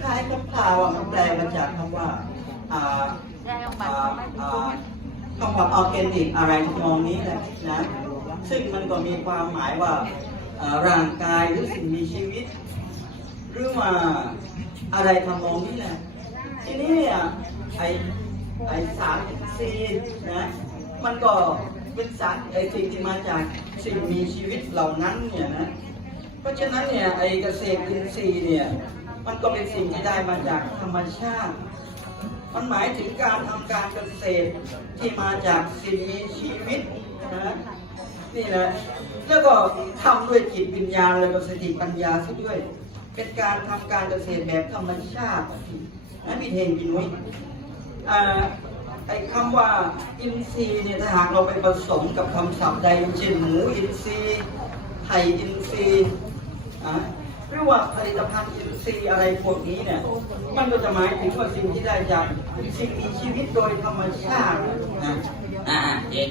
คล้ายกับพาว่ามันแปลมาจากคำว่าอ่าอ่าอ่าคำว่าออร์แกนิกอะไรทำนองนี้แหละนะซึ่งมันก็มีความหมายว่าร่างกายหรือสิ่งมีชีวิต หรือว่าอะไรทำนองนี้แหละ ทีนี้เนี่ยไอไอสารอินทรีนะมันก็เป็นสารไอสิ่งที่มาจากสิ่งมีชีวิตเหล่านั้นเนี่ยนะเพราะฉะนั้นเนี่ยไอเกษตรอินทรีย์เนี่ย มันก็เป็นสิ่งที่ได้มาจากธรรมชาติ มันหมายถึงการทำการเกษตรที่มาจากสิ่งมีชีวิตนะนี่แหละแล้วก็ทำด้วยจิตวิญญาณแล้วก็สติปัญญาซะด้วย เป็นการทำการเกษตรแบบธรรมชาตินะพี่เทงพี่นุ้ยอ่าไอ้คำว่าอินทรีย์เนี่ยถ้าหากเราไปผสมกับคำศัพท์ใดเช่นหมูอินทรีย์ไข่อินทรีย์ อะหรือว่าผลิตภัณฑ์อินทรีย์อะไรพวกนี้เนี่ย มันก็จะหมายถึงว่าสิ่งที่ได้จากสิ่งมีชีวิตโดยธรรมชาตินะอ่าเด็ก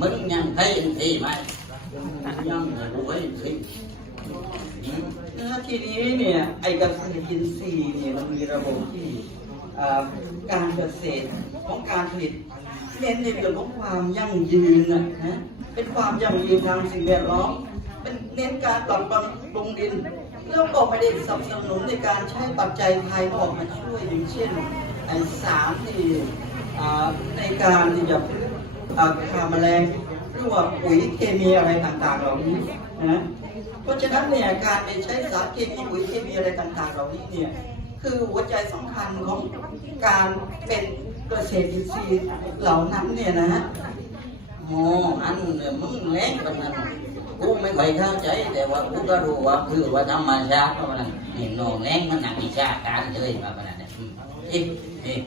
มึงยัง thấy อินทรีย์ไหมยังรู้อินทรีย์อืมนะทีนี้เนี่ยไอ้เกษตรอินทรีย์เนี่ยมันมีระบบที่อ่าการเกษตรของการผลิตเน้นในเรื่องของความยั่งยืนนะนะเป็นความยั่งยืนทางสิ่งแวดล้อม เป็นเน้นการปรับบำรุงดินแล้วก็ไม่ได้สนับสนุนในการใช้ปัจจัยภายนอกมาช่วยอย่างเช่นไอ้สารที่ในการที่จะอ่าฆ่าแมลงหรือว่าปุ๋ยเคมีอะไรต่างๆเหล่านี้นะเพราะฉะนั้นเนี่ยการไปใช้สารเคมีปุ๋ยเคมีอะไรต่างๆ เหล่านี้เนี่ยคือหัวใจสำคัญของการเป็นเกษตรอินทรีย์เหล่านั้นเนี่ยนะฮะโอ้อันเนี่ยมึงแรงกันนั้น กูไม่ค่อยเข้าใจ แต่ว่ากูก็รู้ว่าคือว่าธรรมชาติเพราะมันนี่โน่แรงมันหนักวิชาการเลยมาขนาดนี้อืมอีอ๊ะ